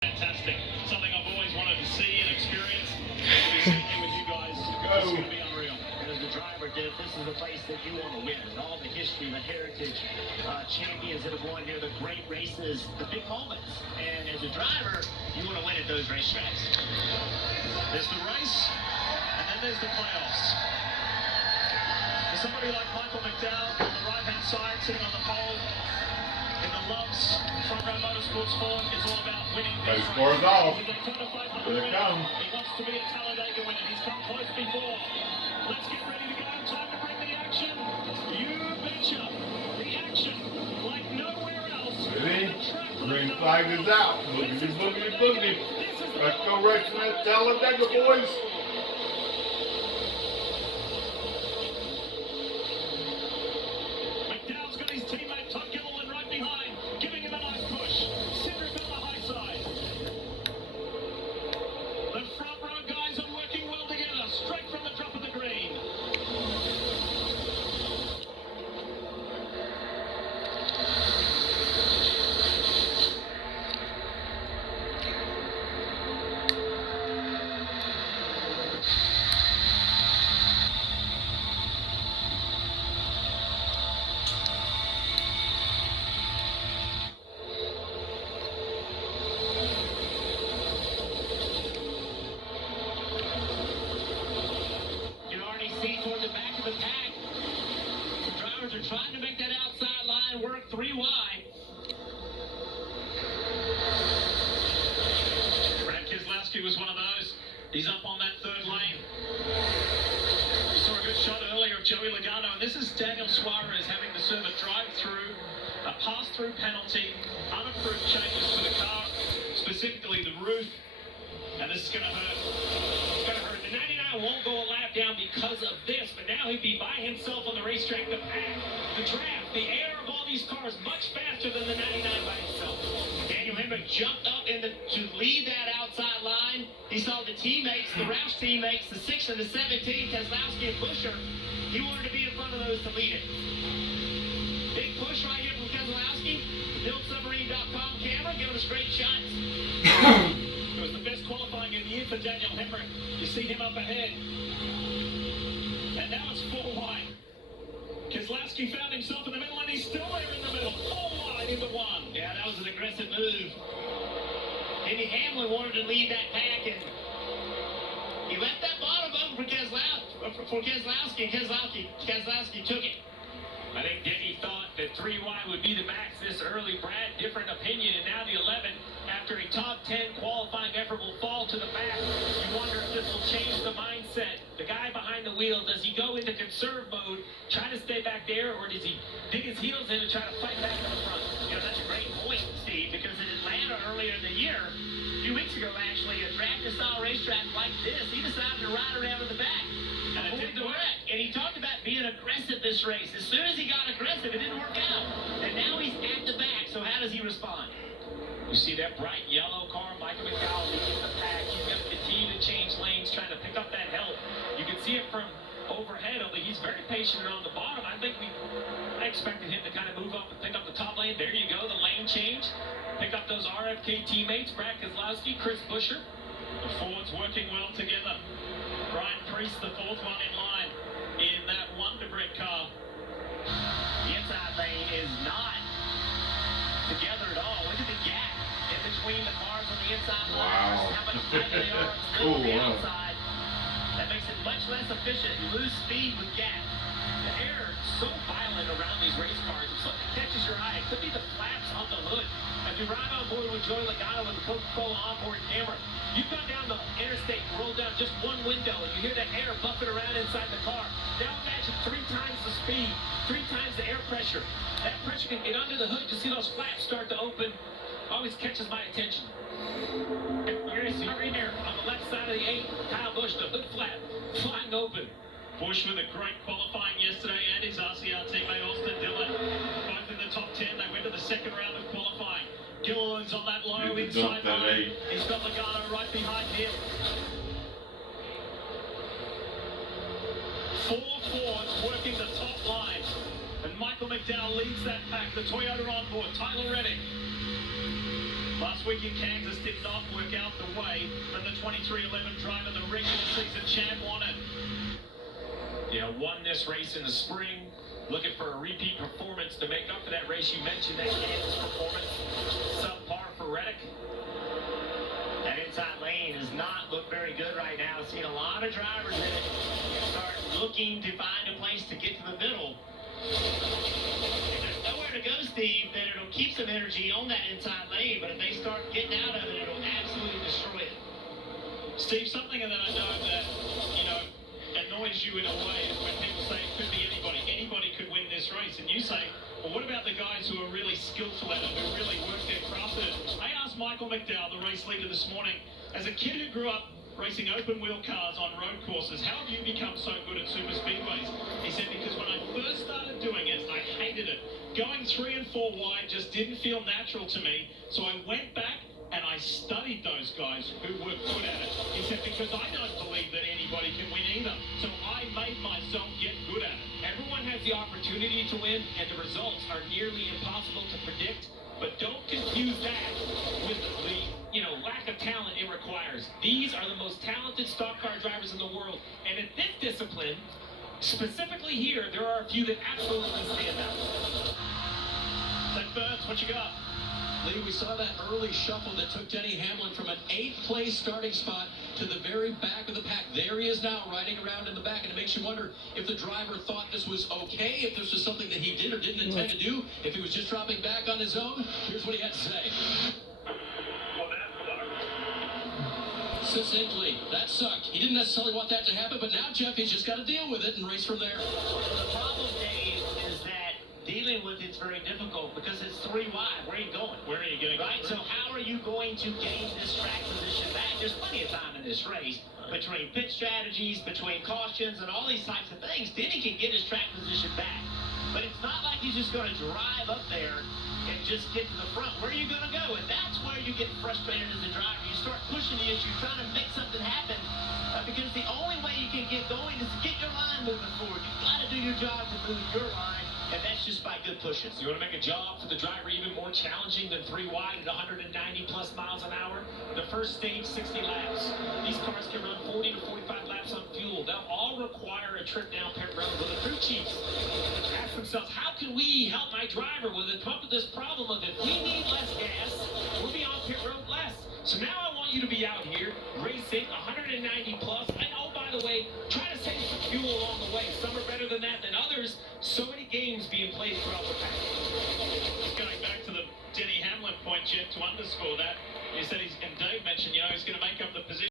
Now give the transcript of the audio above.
Fantastic. Something I've always wanted to see and experience. Certainly with you guys, it's going to be unreal. And as the driver did, this is a place that you want to win. And all the history, the heritage, champions that have won here, the great races, the big moments. And as a driver, you want to win at those racetracks. There's the race, and then there's the playoffs. For somebody like Michael McDowell on the right-hand side, sitting on the pole, in the Loves Front Row Motorsports Forum, it's all about winning this race. Scores off. He's got 500 Here it comes. He wants to be a Talladega winner. He's come close before. Let's get ready to go. Time to bring the action. You betcha. The action, like nowhere else. Ready? Green flag is out. Boogity, boogity, boogity. Let's go racing at Talladega, boys. McDowell's got his teammate Todd Gilliland right behind, giving him a nice push. Cedric on the high side. The front row guys are working well together, straight from the drop of the green. Toward the back of the pack. The drivers are trying to make that outside line work 3 wide. Brad Keselowski was one of those. He's up on that third lane. We saw a good shot earlier of Joey Logano, and this is Daniel Suarez having to serve a drive-through, a pass-through penalty, unapproved changes to the car, specifically the roof, and this is going to hurt. It's going to hurt. The 99 won't go a lap down because of this, but now he'd be by himself on the racetrack. The pack, the draft, the air of all these cars much faster than the 99 by himself. Daniel Hemrick jumped up to lead that outside line. He saw the teammates, the Roush teammates, the 6 and the 17, Keselowski and Buescher. He wanted to be in front of those to lead it. Big push right here from Keselowski. BuildSubmarine.com camera giving us great shots. It was the best qualifying of the year for Daniel Hemrick. You see him up ahead. And now it's 4 wide. Keselowski found himself in the middle, and he's still there in the middle. 4 wide into 1. Yeah, that was an aggressive move. Andy Hamlin wanted to lead that pack, and he left that bottom open for Keselowski, and Keselowski took it. I think Denny thought that 3 wide would be the max this early. Brad, different opinion, and now the 11, after a top 10 qualifying effort, will fall to the back. You wonder if this will change the mindset. The guy behind the wheel, does he go into conserve mode, try to stay back there, or does he dig his heels in and try to fight back to the front? You know, that's a great point, Steve, because in Atlanta earlier in the year, a few weeks ago actually, a drag-style racetrack like this, he decided to ride around in the back. And it didn't work. And he talked about being aggressive this race. As soon as he got aggressive, it didn't work out. And now he's at the back, so how does he respond? You see that bright yellow car, Michael McDowell leading the pack. He's going to continue to change lanes, trying to pick up that help. You can see it from overhead, although he's very patient on the bottom. I expected him to kind of move up and pick up the top lane. There you go, the lane change. Pick up those RFK teammates, Brad Keselowski, Chris Buescher. The Fords working well together. Brian Priest, the 4th one in line in that Wonder Bread car. The inside lane is not together at all. Look at the gap in between the cars on the inside line. Wow. How much tighter they are on the outside. That makes it much less efficient. You lose speed with gap. The air is so violent around these race cars. If something catches your eye, it could be the flaps on the hood. If you ride on board with Joey Logano with the Coca-Cola onboard camera, you've gone down the interstate and rolled down just one window, and you hear that air buffing around inside the car. Now imagine 3 times the speed, 3 times the air pressure. That pressure can get under the hood. You see those flaps start to open. Always catches my attention. You're going to see right there on the left side of the 8, Kyle Busch, the hood flap flying open. Busch with a great qualifying yesterday, and his RCR teammate Austin Dillon. Both in the top 10. They went to the second round of qualifying. Gilliland's on that low inside line. He's got Logano right behind him. 4 Fords working the top line. And Michael McDowell leads that pack. The Toyota on board. Tyler Reddick. Last week in Kansas did not work out the way that the 23-11 driver, the regular season champ, wanted. Yeah, won this race in the spring. Looking for a repeat performance to make up for that race. You mentioned that Kansas performance. Subpar for Reddick. That inside lane does not look very good right now. Seeing a lot of drivers in it start looking to find a place to get to the middle. And there's nowhere to go, Steve, that it'll keep some energy on that inside lane, but if they start getting out of it, it'll absolutely destroy it. Steve, something that I know that, annoys you in a way is when people say it could be anybody. Anybody could win this race. And you say, well, what about the guys who are really skillful at it, who really work their craft at it? I asked Michael McDowell, the race leader, this morning, as a kid who grew up racing open-wheel cars on road courses, how have you become so good at super speedways? He said, because when I first started doing it, I hated it. Going 3 and 4 wide just didn't feel natural to me, so I went back and I studied those guys who were good at it. He said, because I don't believe that anybody can win either, so I made myself get good at it. Everyone has the opportunity to win, and the results are nearly impossible to predict. But don't confuse that with the lack of talent it requires. These are the most talented stock car drivers in the world, and in this discipline, specifically here, there are a few that absolutely stand out. Zach Burns, what you got? Lee, we saw that early shuffle that took Denny Hamlin from an 8th place starting spot to the very back of the pack. There he is now, riding around in the back, and it makes you wonder if the driver thought this was okay, if this was something that he did or didn't intend to do, if he was just dropping back on his own. Here's what he had to say. Succinctly, that sucked. He didn't necessarily want that to happen, but now, Jeff, he's just got to deal with it and race from there. The problem, Dave, is that dealing with it's very difficult because it's 3 wide. Where are you going? Where are you going? Right? So how are you going to gain this track position back? There's plenty of time in this race between pit strategies, between cautions, and all these types of things. Denny can get his track position back. But it's not like he's just going to drive up there and just get to the front. Where are you going to go? And that's where you get frustrated as a driver. You start pushing the issue, trying to make something happen. Because the only way you can get going is to get your line moving forward. You've got to do your job to move your line, and that's just by good pushes. You want to make a job for the driver even more challenging than 3 wide at 190 plus miles an hour? The first stage, 60 laps. These cars can run 40 to 45 laps on fuel. They'll all require a trip down pit road. Well, the crew chiefs ask themselves, how can we help my driver with it? Come up with this problem of if we need less gas, we'll be on pit road less. So now I want you to be out here racing 190 plus. And oh, by the way, try to save some fuel along the way. Some are better than that than others. So many games being played throughout the pack. Going back to the Denny Hamlin point, Jet, to underscore that, he said and Dave mentioned, he's going to make up the